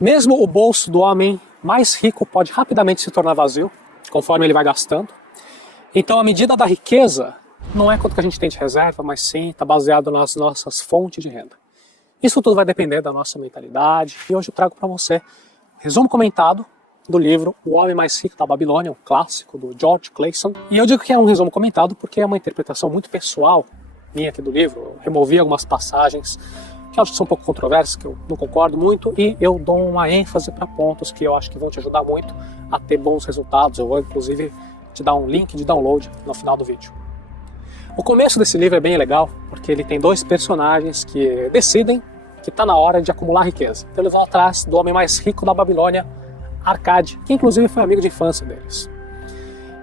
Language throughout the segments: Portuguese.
Mesmo o bolso do homem mais rico pode rapidamente se tornar vazio, conforme ele vai gastando. Então a medida da riqueza não é quanto que a gente tem de reserva, mas sim está baseado nas nossas fontes de renda. Isso tudo vai depender da nossa mentalidade. E hoje eu trago para você resumo comentado do livro O Homem Mais Rico da Babilônia, um clássico do George Clason. E eu digo que é um resumo comentado porque é uma interpretação muito pessoal minha aqui do livro. Eu removi algumas passagens que eu acho que são um pouco controversas, que eu não concordo muito, e eu dou uma ênfase para pontos que eu acho que vão te ajudar muito a ter bons resultados. Eu vou inclusive te dar um link de download no final do vídeo. O começo desse livro é bem legal, porque ele tem dois personagens que decidem que está na hora de acumular riqueza. Então eles vão atrás do homem mais rico da Babilônia, Arcade, que inclusive foi amigo de infância deles.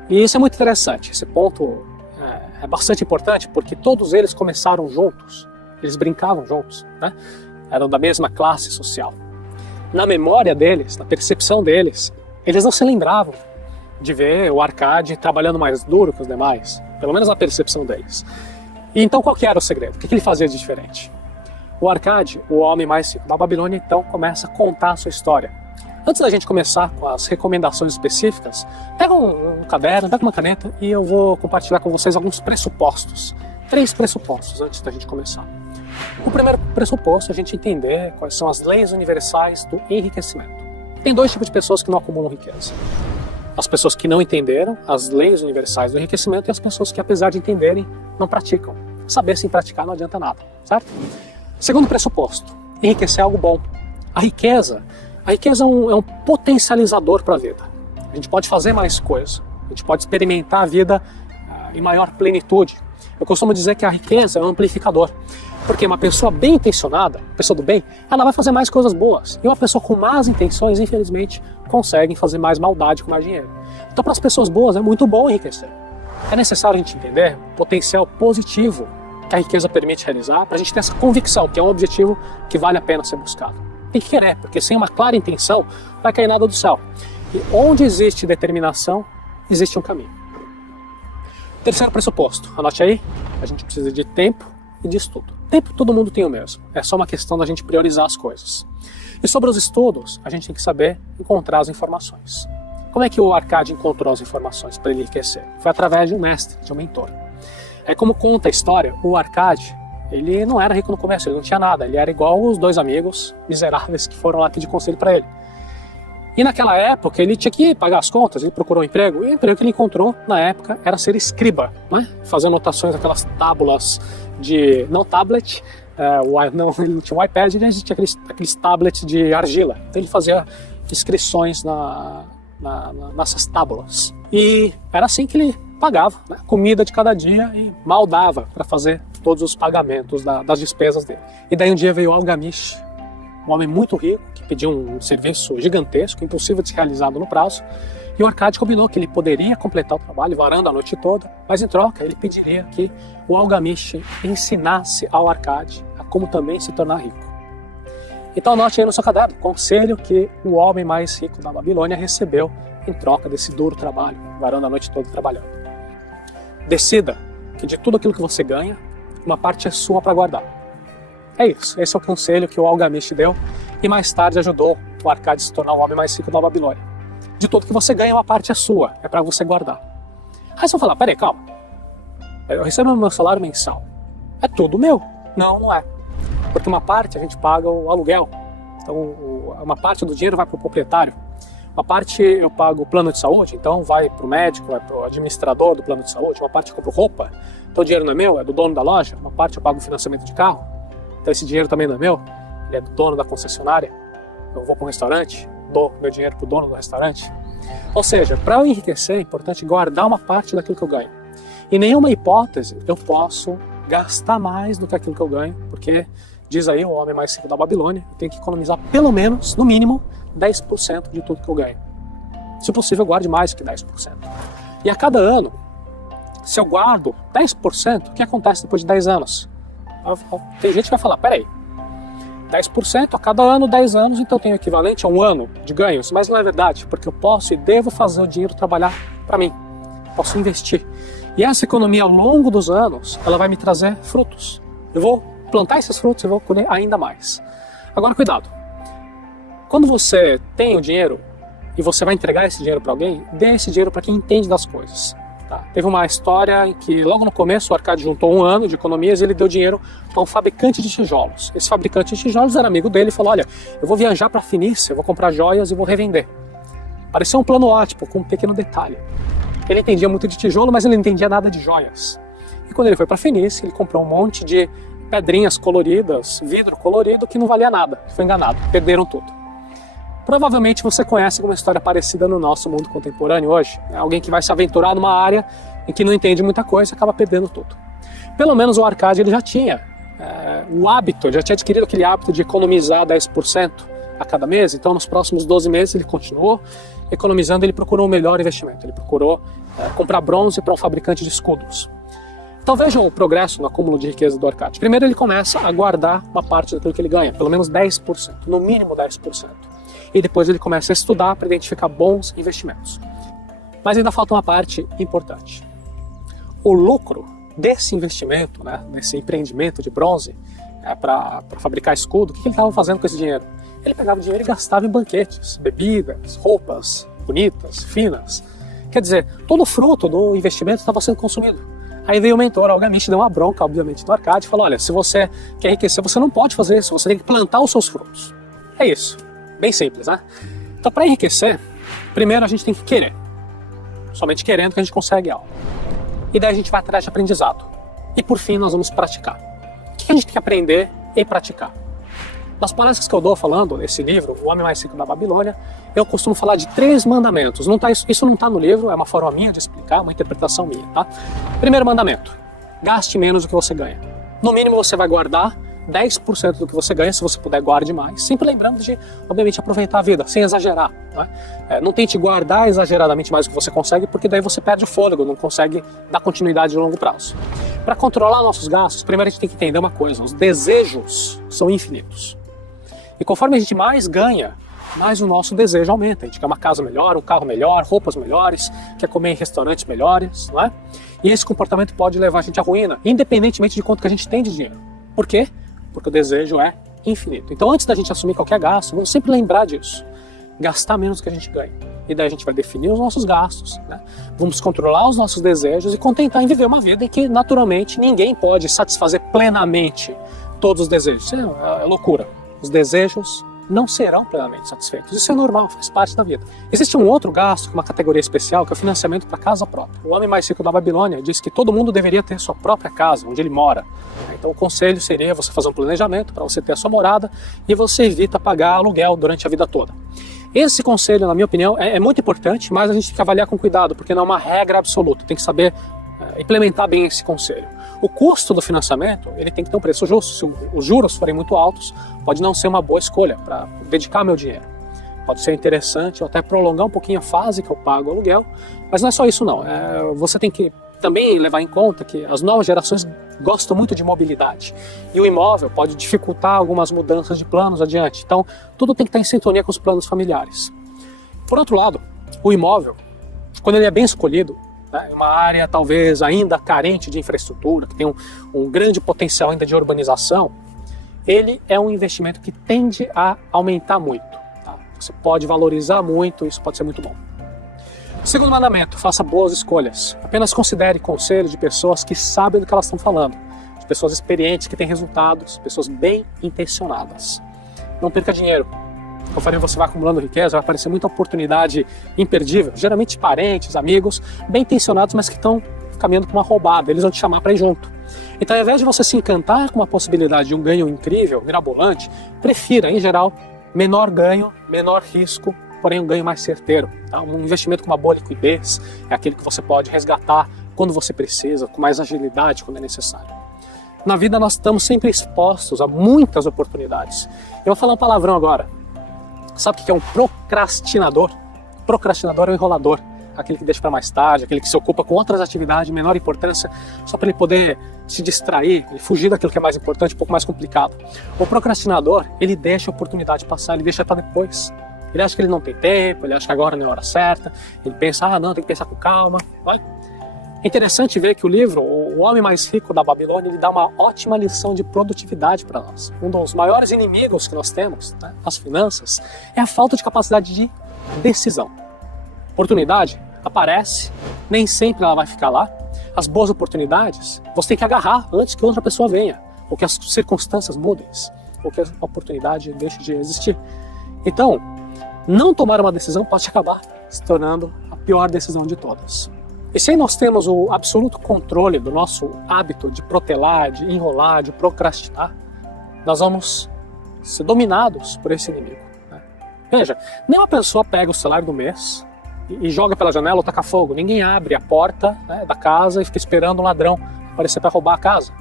E isso é muito interessante, esse ponto é bastante importante, porque todos eles começaram juntos, eles brincavam juntos, né? Eram da mesma classe social. Na memória deles, na percepção deles, eles não se lembravam de ver o Arcade trabalhando mais duro que os demais, pelo menos na percepção deles. E então qual que era o segredo? O que ele fazia de diferente? O Arcade, o homem mais rico da Babilônia, então começa a contar a sua história. Antes da gente começar com as recomendações específicas, pega um caderno, pega uma caneta e eu vou compartilhar com vocês alguns pressupostos. 3 pressupostos antes da gente começar. O primeiro pressuposto é a gente entender quais são as leis universais do enriquecimento. Tem 2 tipos de pessoas que não acumulam riqueza. As pessoas que não entenderam as leis universais do enriquecimento e as pessoas que, apesar de entenderem, não praticam. Saber sem praticar não adianta nada, certo? Segundo pressuposto, enriquecer é algo bom. A riqueza é um potencializador para a vida. A gente pode fazer mais coisas, a gente pode experimentar a vida em maior plenitude. Eu costumo dizer que a riqueza é um amplificador, porque uma pessoa bem intencionada, pessoa do bem, ela vai fazer mais coisas boas. E uma pessoa com más intenções, infelizmente, consegue fazer mais maldade com mais dinheiro. Então, para as pessoas boas, é muito bom enriquecer. É necessário a gente entender o potencial positivo que a riqueza permite realizar, para a gente ter essa convicção que é um objetivo que vale a pena ser buscado. Tem que querer, porque sem uma clara intenção, vai cair nada do céu. E onde existe determinação, existe um caminho. Terceiro pressuposto, anote aí, a gente precisa de tempo e de estudo. Tempo todo mundo tem o mesmo, é só uma questão da gente priorizar as coisas. E sobre os estudos, a gente tem que saber encontrar as informações. Como é que o Arcade encontrou as informações para ele enriquecer? Foi através de um mestre, de um mentor. É como conta a história, o Arcade, ele não era rico no começo, ele não tinha nada, ele era igual os 2 amigos miseráveis que foram lá pedir conselho para ele. E naquela época ele tinha que pagar as contas, ele procurou um emprego, e o emprego que ele encontrou na época era ser escriba, né? Fazer anotações, aquelas tábulas de, não tablet, ele não tinha um iPad, ele tinha aqueles tablets de argila, então ele fazia inscrições nessas tábulas. E era assim que ele pagava, né? Comida de cada dia e mal dava para fazer todos os pagamentos das despesas dele. E daí um dia veio o Algamish, um homem muito rico, que pediu um serviço gigantesco, impossível de ser realizado no prazo, e o Arcade combinou que ele poderia completar o trabalho, varando a noite toda, mas em troca ele pediria que o Algamish ensinasse ao Arcade a como também se tornar rico. Então anote aí no seu caderno, conselho que o homem mais rico da Babilônia recebeu em troca desse duro trabalho, varando a noite toda trabalhando. Decida que de tudo aquilo que você ganha, uma parte é sua para guardar. É isso, esse é o conselho que o Algamish deu e mais tarde ajudou o Arcade a se tornar o homem mais rico da Babilônia. De tudo que você ganha, uma parte é sua, é para você guardar. Aí você vai falar, peraí, calma, eu recebo meu salário mensal, é tudo meu? Não, não é. Porque uma parte a gente paga o aluguel, então uma parte do dinheiro vai para o proprietário. Uma parte eu pago o plano de saúde, então vai para o médico, vai para o administrador do plano de saúde. Uma parte eu compro roupa, então o dinheiro não é meu, é do dono da loja. Uma parte eu pago o financiamento de carro, então esse dinheiro também não é meu, ele é do dono da concessionária. Eu vou para um restaurante, dou meu dinheiro para o dono do restaurante. Ou seja, para eu enriquecer é importante guardar uma parte daquilo que eu ganho. Em nenhuma hipótese eu posso gastar mais do que aquilo que eu ganho, porque diz aí o homem mais rico da Babilônia, eu tenho que economizar pelo menos, no mínimo, 10% de tudo que eu ganho. Se possível, eu guarde mais que 10%. E a cada ano, se eu guardo 10%, o que acontece depois de 10 anos? Tem gente que vai falar, peraí, 10% a cada ano, 10 anos, então eu tenho equivalente a 1 ano de ganhos, mas não é verdade, porque eu posso e devo fazer o dinheiro trabalhar para mim, posso investir. E essa economia ao longo dos anos, ela vai me trazer frutos. Eu vou plantar esses frutos e vou colher ainda mais. Agora cuidado, Quando você tem o dinheiro e você vai entregar esse dinheiro para alguém, dê esse dinheiro para quem entende das coisas. Tá? Teve uma história em que logo no começo o Arcade juntou 1 ano de economias e ele deu dinheiro para um fabricante de tijolos. Esse fabricante de tijolos era amigo dele e falou: olha, eu vou viajar para a Fenícia, eu vou comprar joias e vou revender. Parecia um plano ótimo, com um pequeno detalhe. Ele entendia muito de tijolo, mas ele não entendia nada de joias. E quando ele foi para a Fenícia, ele comprou um monte de pedrinhas coloridas, vidro colorido, que não valia nada. Foi enganado, perderam tudo. Provavelmente você conhece uma história parecida no nosso mundo contemporâneo hoje. Alguém que vai se aventurar numa área em que não entende muita coisa e acaba perdendo tudo. Pelo menos o Arcade ele já tinha o hábito, já tinha adquirido aquele hábito de economizar 10% a cada mês. Então nos próximos 12 meses ele continuou economizando, ele procurou um melhor investimento. Ele procurou comprar bronze para um fabricante de escudos. Então vejam o progresso no acúmulo de riqueza do Arcade. Primeiro ele começa a guardar uma parte daquilo que ele ganha, pelo menos 10%, no mínimo 10%. E depois ele começa a estudar para identificar bons investimentos. Mas ainda falta uma parte importante. O lucro desse investimento, desse empreendimento de bronze, para fabricar escudo, o que ele estava fazendo com esse dinheiro? Ele pegava o dinheiro e gastava em banquetes, bebidas, roupas bonitas, finas. Quer dizer, todo o fruto do investimento estava sendo consumido. Aí veio o mentor, obviamente, deu uma bronca, obviamente, do Arcade e falou: olha, se você quer enriquecer, você não pode fazer isso, você tem que plantar os seus frutos. É isso. Bem simples, né? Então, para enriquecer, primeiro a gente tem que querer. Somente querendo que a gente consegue algo. E daí a gente vai atrás de aprendizado. E por fim, nós vamos praticar. O que a gente tem que aprender e praticar? Nas palestras que eu dou falando nesse livro, O Homem Mais Rico da Babilônia, eu costumo falar de 3 mandamentos. Isso não está no livro, é uma forma minha de explicar, uma interpretação minha, tá? Primeiro mandamento: gaste menos do que você ganha. No mínimo você vai guardar 10% do que você ganha, se você puder, guarde mais. Sempre lembrando de, obviamente, aproveitar a vida, sem exagerar. Não tente guardar exageradamente mais do que você consegue, porque daí você perde o fôlego, não consegue dar continuidade de longo prazo. Para controlar nossos gastos, primeiro a gente tem que entender uma coisa: os desejos são infinitos. E conforme a gente mais ganha, mais o nosso desejo aumenta. A gente quer uma casa melhor, um carro melhor, roupas melhores, quer comer em restaurantes melhores, não é? E esse comportamento pode levar a gente à ruína, independentemente de quanto que a gente tem de dinheiro. Por quê? Porque o desejo é infinito. Então, antes da gente assumir qualquer gasto, vamos sempre lembrar disso. Gastar menos do que a gente ganha. E daí a gente vai definir os nossos gastos, vamos controlar os nossos desejos e contentar em viver uma vida em que, naturalmente, ninguém pode satisfazer plenamente todos os desejos. Isso é loucura. Os desejos não serão plenamente satisfeitos. Isso é normal, faz parte da vida. Existe um outro gasto, uma categoria especial, que é o financiamento para casa própria. O Homem Mais Rico da Babilônia diz que todo mundo deveria ter sua própria casa, onde ele mora. Então o conselho seria você fazer um planejamento para você ter a sua morada e você evita pagar aluguel durante a vida toda. Esse conselho, na minha opinião, é muito importante, mas a gente tem que avaliar com cuidado, porque não é uma regra absoluta. Tem que saber implementar bem esse conselho. O custo do financiamento, ele tem que ter um preço justo. Se os juros forem muito altos, pode não ser uma boa escolha para dedicar meu dinheiro. Pode ser interessante ou até prolongar um pouquinho a fase que eu pago o aluguel, mas não é só isso não. Você tem que também levar em conta que as novas gerações gostam muito de mobilidade e o imóvel pode dificultar algumas mudanças de planos adiante. Então, tudo tem que estar em sintonia com os planos familiares. Por outro lado, o imóvel, quando ele é bem escolhido, uma área talvez ainda carente de infraestrutura, que tem um grande potencial ainda de urbanização, ele é um investimento que tende a aumentar muito. Você pode valorizar muito, isso pode ser muito bom. Segundo mandamento: faça boas escolhas. Apenas considere conselhos de pessoas que sabem do que elas estão falando, de pessoas experientes, que têm resultados, pessoas bem intencionadas. Não perca dinheiro. Conforme você vai acumulando riqueza, vai aparecer muita oportunidade imperdível, geralmente parentes, amigos, bem intencionados, mas que estão caminhando para uma roubada, eles vão te chamar para ir junto. Então, ao invés de você se encantar com uma possibilidade de um ganho incrível, mirabolante, prefira, em geral, menor ganho, menor risco, porém um ganho mais certeiro. Um investimento com uma boa liquidez é aquele que você pode resgatar quando você precisa, com mais agilidade quando é necessário. Na vida nós estamos sempre expostos a muitas oportunidades. Eu vou falar um palavrão agora. Sabe o que é um procrastinador? Procrastinador é um enrolador, aquele que deixa para mais tarde, aquele que se ocupa com outras atividades de menor importância, só para ele poder se distrair e fugir daquilo que é mais importante, um pouco mais complicado. O procrastinador, ele deixa a oportunidade passar, ele deixa para depois. Ele acha que ele não tem tempo, ele acha que agora não é a hora certa, ele pensa, não, tem que pensar com calma. Vai. É interessante ver que o livro, O Homem Mais Rico da Babilônia, ele dá uma ótima lição de produtividade para nós. Um dos maiores inimigos que nós temos, né, as finanças, é a falta de capacidade de decisão. Oportunidade aparece, nem sempre ela vai ficar lá. As boas oportunidades você tem que agarrar antes que outra pessoa venha, ou que as circunstâncias mudem, ou que a oportunidade deixe de existir. Então, não tomar uma decisão pode acabar se tornando a pior decisão de todas. E se nós temos o absoluto controle do nosso hábito de protelar, de enrolar, de procrastinar, nós vamos ser dominados por esse inimigo, né? Veja, nenhuma pessoa pega o salário do mês e joga pela janela ou taca fogo. Ninguém abre a porta, né, da casa e fica esperando um ladrão aparecer para roubar a casa.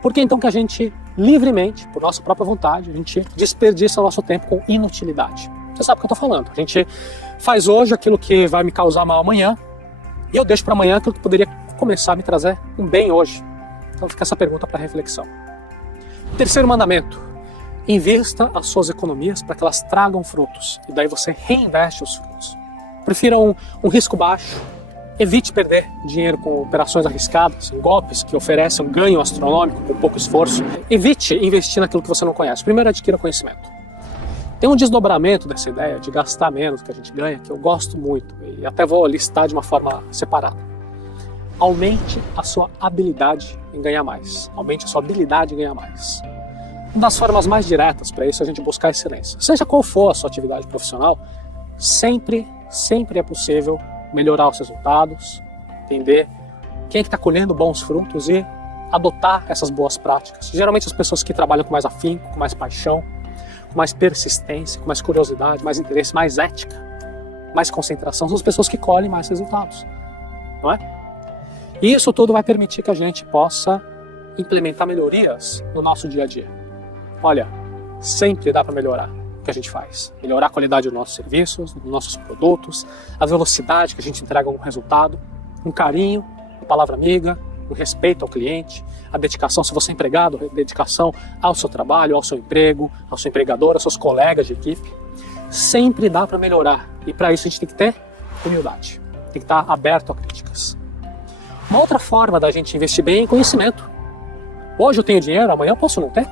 Por que então que a gente, livremente, por nossa própria vontade, a gente desperdiça o nosso tempo com inutilidade? Você sabe o que eu estou falando. A gente faz hoje aquilo que vai me causar mal amanhã, e eu deixo para amanhã aquilo que poderia começar a me trazer um bem hoje. Então fica essa pergunta para reflexão. Terceiro mandamento: invista as suas economias para que elas tragam frutos, e daí você reinveste os frutos. Prefira um risco baixo, evite perder dinheiro com operações arriscadas, em golpes que oferecem um ganho astronômico com pouco esforço. Evite investir naquilo que você não conhece. Primeiro, adquira conhecimento. Tem um desdobramento dessa ideia de gastar menos do que a gente ganha, que eu gosto muito, e até vou listar de uma forma separada. Aumente a sua habilidade em ganhar mais. Aumente a sua habilidade em ganhar mais. Uma das formas mais diretas para isso é a gente buscar excelência. Seja qual for a sua atividade profissional, sempre é possível melhorar os resultados, entender quem é que está colhendo bons frutos e adotar essas boas práticas. Geralmente as pessoas que trabalham com mais afinco, com mais paixão, com mais persistência, com mais curiosidade, mais interesse, mais ética, mais concentração, são as pessoas que colhem mais resultados, não é? E isso tudo vai permitir que a gente possa implementar melhorias no nosso dia a dia. Olha, sempre dá para melhorar o que a gente faz. Melhorar a qualidade dos nossos serviços, dos nossos produtos, a velocidade que a gente entrega um resultado, um carinho, uma palavra amiga, um respeito ao cliente, a dedicação, se você é empregado, a dedicação ao seu trabalho, ao seu emprego, ao seu empregador, aos seus colegas de equipe. Sempre dá para melhorar. E para isso a gente tem que ter humildade. Tem que estar aberto a críticas. Uma outra forma da gente investir bem é em conhecimento. Hoje eu tenho dinheiro, amanhã eu posso não ter.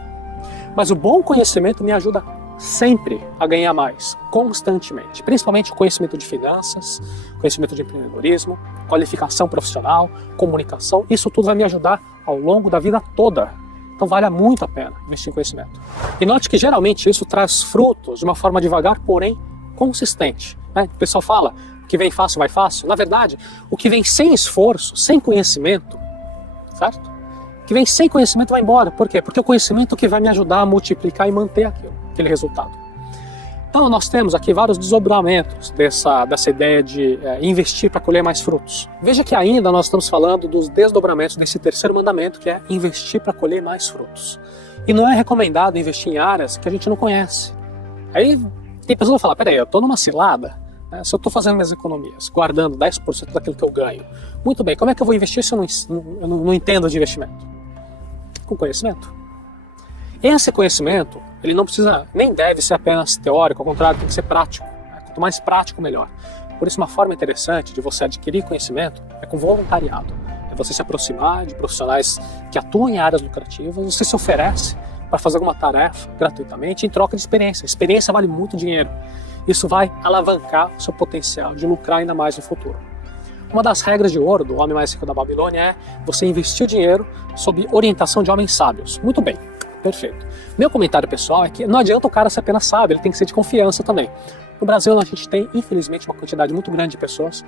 Mas o bom conhecimento me ajuda sempre a ganhar mais, constantemente. Principalmente o conhecimento de finanças, conhecimento de empreendedorismo, qualificação profissional, comunicação. Isso tudo vai me ajudar ao longo da vida toda. Então vale muito a pena investir em conhecimento. E note que geralmente isso traz frutos de uma forma devagar, porém consistente, né? O pessoal fala, o que vem fácil vai fácil. Na verdade, o que vem sem esforço, sem conhecimento, certo? O que vem sem conhecimento vai embora. Por quê? Porque é o conhecimento que vai me ajudar a multiplicar e manter aquele resultado. Então nós temos aqui vários desdobramentos dessa ideia de investir para colher mais frutos. Veja que ainda nós estamos falando dos desdobramentos desse terceiro mandamento, que é investir para colher mais frutos. E não é recomendado investir em áreas que a gente não conhece. Aí tem pessoas que vão falar, peraí, eu estou numa cilada, né? Se eu estou fazendo minhas economias, guardando 10% daquilo que eu ganho, muito bem, como é que eu vou investir se eu não entendo de investimento? Com conhecimento. Esse conhecimento, ele não precisa, nem deve ser apenas teórico, ao contrário, tem que ser prático. Quanto mais prático, melhor. Por isso, uma forma interessante de você adquirir conhecimento é com voluntariado. É você se aproximar de profissionais que atuam em áreas lucrativas, você se oferece para fazer alguma tarefa gratuitamente em troca de experiência. Experiência vale muito dinheiro. Isso vai alavancar o seu potencial de lucrar ainda mais no futuro. Uma das regras de ouro do Homem Mais Rico da Babilônia é você investir o dinheiro sob orientação de homens sábios. Muito bem, perfeito. Meu comentário pessoal é que não adianta o cara ser apenas sábio, ele tem que ser de confiança também. No Brasil a gente tem, infelizmente, uma quantidade muito grande de pessoas,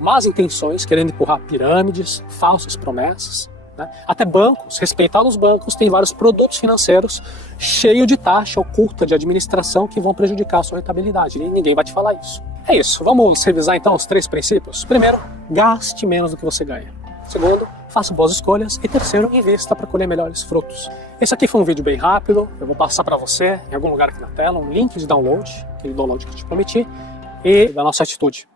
más intenções, querendo empurrar pirâmides, falsas promessas, né? Até bancos, respeitados bancos, tem vários produtos financeiros cheios de taxa oculta de administração que vão prejudicar a sua rentabilidade. E ninguém vai te falar isso. É isso, vamos revisar então os 3 princípios? Primeiro, gaste menos do que você ganha. Segundo, faça boas escolhas. E terceiro, invista para colher melhores frutos. Esse aqui foi um vídeo bem rápido, eu vou passar para você, em algum lugar aqui na tela, um link de download, aquele download que eu te prometi, e da nossa atitude.